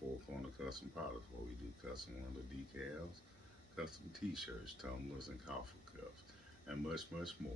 Four Corner Custom Products, where we do custom window decals, custom t-shirts, tumblers, and coffee cups, and much, much more.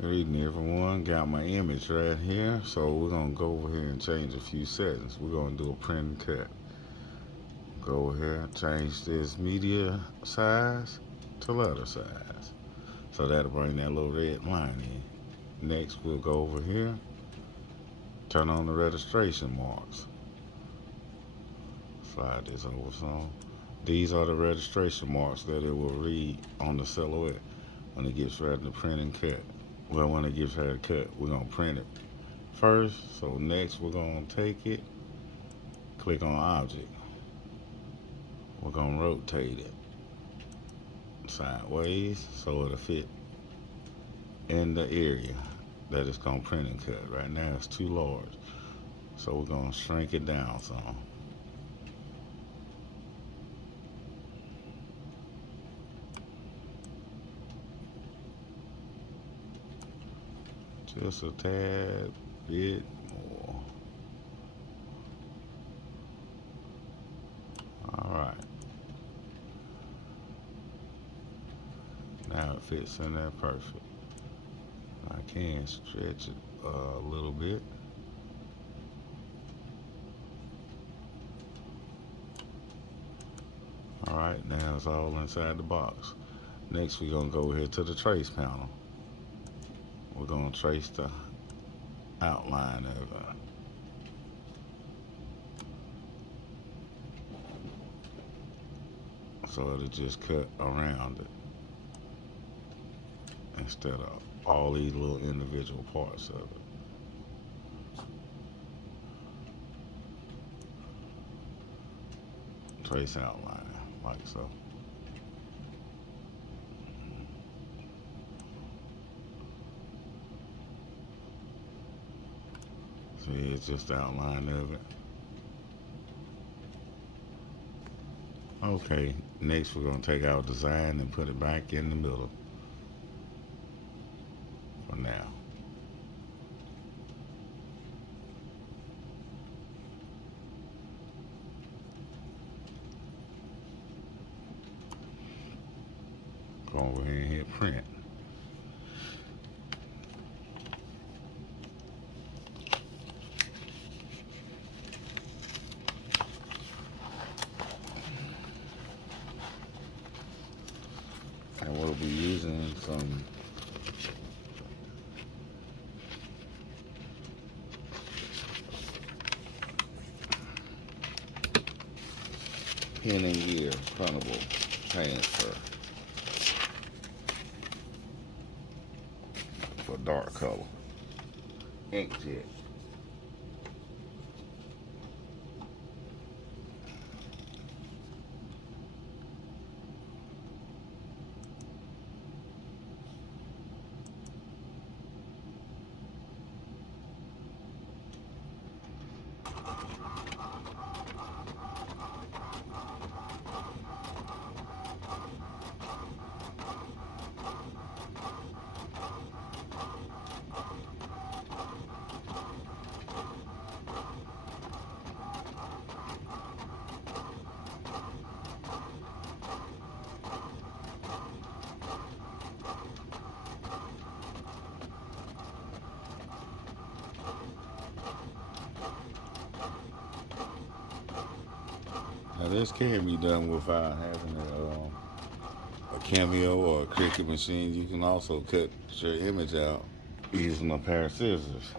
Good evening, everyone. Got my image right here, so we're gonna go over here and change a few settings. We're gonna do a print and cut. Go here, change this media size to letter size, so that'll bring that little red line in. Next, we'll go over here, turn on the registration marks. Slide this over some. These are the registration marks that it will read on the silhouette when it gets ready to print and cut. Well, when it gets ready to cut, we're gonna print it first. So next, we're gonna take it, click on object. We're gonna rotate it sideways so it'll fit in the area that it's gonna print and cut. Right now, it's too large, so we're gonna shrink it down some. Just a tad bit more. All right. Now it fits in there perfect. I can stretch it a little bit. All right, now it's all inside the box. Next, we're gonna go here to the trace panel. We're gonna trace the outline of it. So it'll just cut around it instead of all these little individual parts of it. Trace outline, like so. See, it's just the outline of it. Okay, next we're going to take our design and put it back in the middle for now. Go over here and hit print. And we'll be using some Pen+Gear printable transfer for dark color inkjet. Now this can be done without having a Cameo or a Cricut machine. You can also cut your image out using a pair of scissors.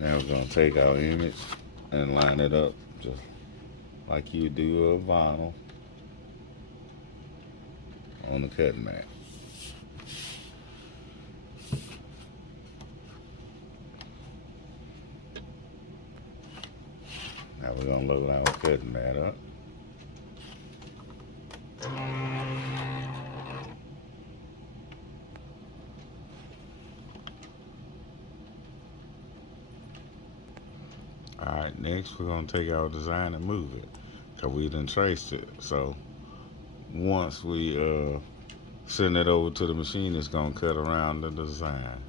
Now we're going to take our image and line it up just like you do a vinyl. on the cutting mat. Now we're going to load our cutting mat up. Alright, next we're going to take our design and move it, because we done traced it. So once we send it over to the machine, it's going to cut around the design.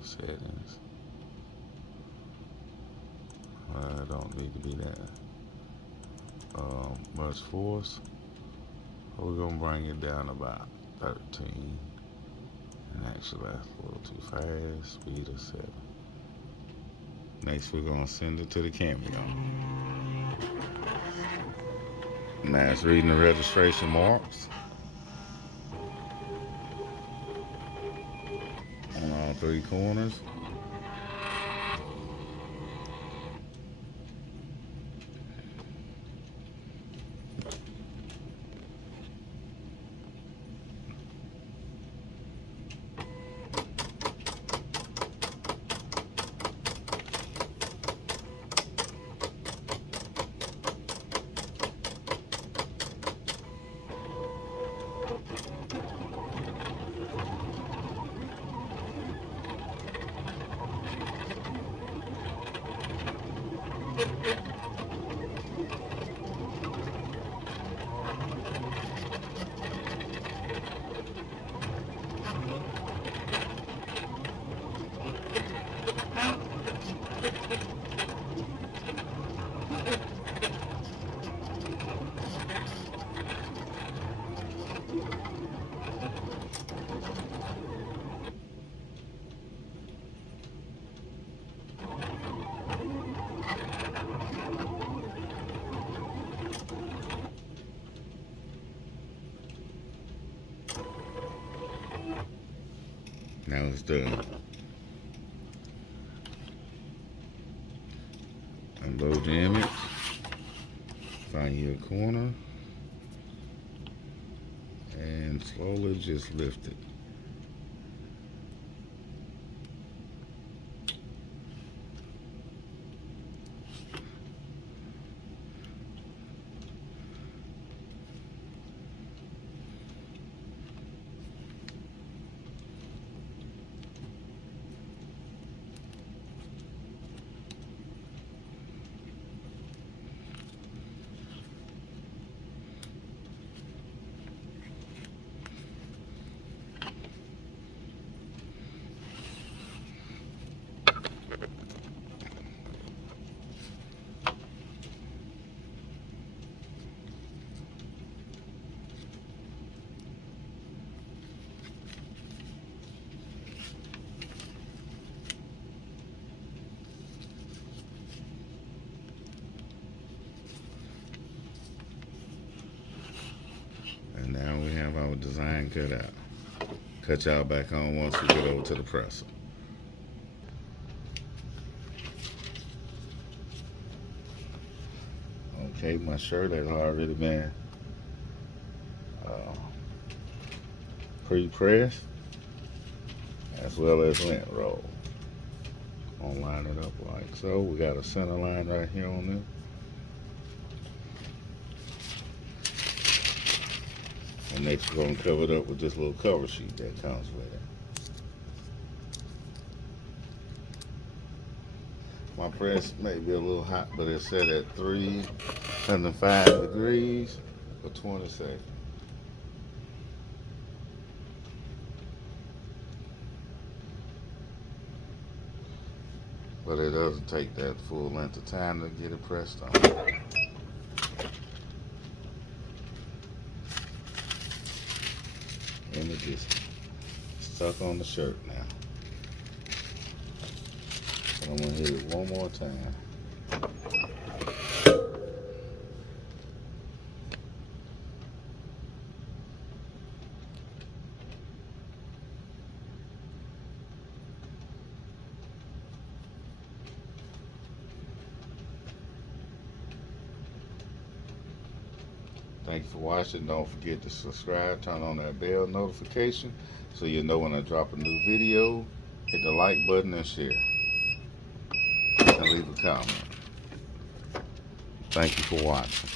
Settings. Don't need to be that much force. We're gonna bring it down about 13. And actually that's a little too fast. Speed of 7. Next we're gonna send it to the Cameo. Now it's reading the registration marks on all 3 corners. Now it's done. Unload the image. Find your corner. And slowly just lift it. And now we have our design cut out. Cut y'all back on once we get over to the presser. Okay, my shirt has already been pre-pressed as well as lint rolled. I'll line it up like so. We got a center line right here on this. And next we're going to cover it up with this little cover sheet that comes with it. My press may be a little hot, but it's set at 305 degrees for 20 seconds. But it doesn't take that full length of time to get it pressed on. And it just stuck on the shirt now. I'm gonna hit it one more time. Thank you for watching. Don't forget to subscribe, turn on that bell notification so you know when I drop a new video. Hit the like button and share. And leave a comment. Thank you for watching.